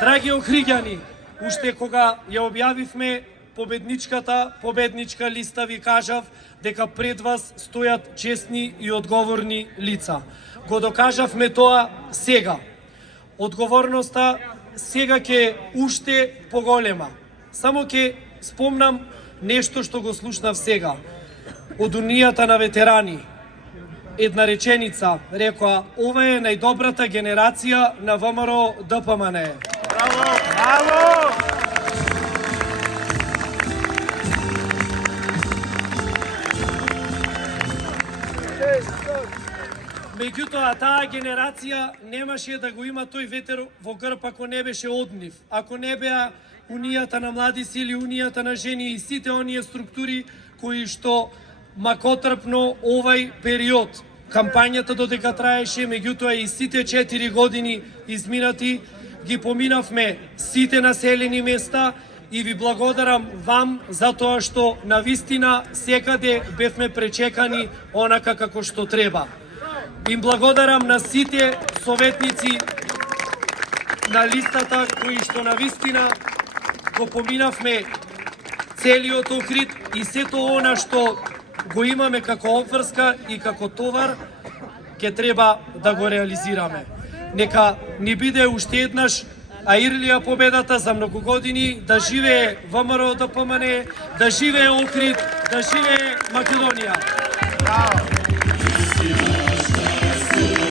Драги охриѓани, уште кога ја објавивме победничка листа, ви кажав дека пред вас стојат честни и одговорни лица. Го докажавме тоа сега. Одговорноста сега ќе уште поголема. Само ќе спомнам нешто што го слушнав сега. Од Унијата на ветерани. Една реченица рекоа: ова е најдобрата генерација на ВМРО ДПМН. Браво! Браво! Меѓутоа, таа генерација немаше да го има тој ветер во грб ако не беше од нив, ако не беа Унијата на млади сили, Унијата на жени и сите оние структури кои што макотрпно овај период, кампањата додека траеше, меѓутоа и сите 4 години изминати, ги поминавме сите населени места и ви благодарам вам за тоа што навистина секаде бевме пречекани онака како што треба. Им благодарам на сите советници на листата кои што навистина го поминавме целиот Охрид и сето она што го имаме како обврска и како товар ќе треба да го реализираме. Нека ни биде уште еднаш Аирлија победата за многу години, да живее ВМРО ДПМН, да живее Охрид, да живее Македонија.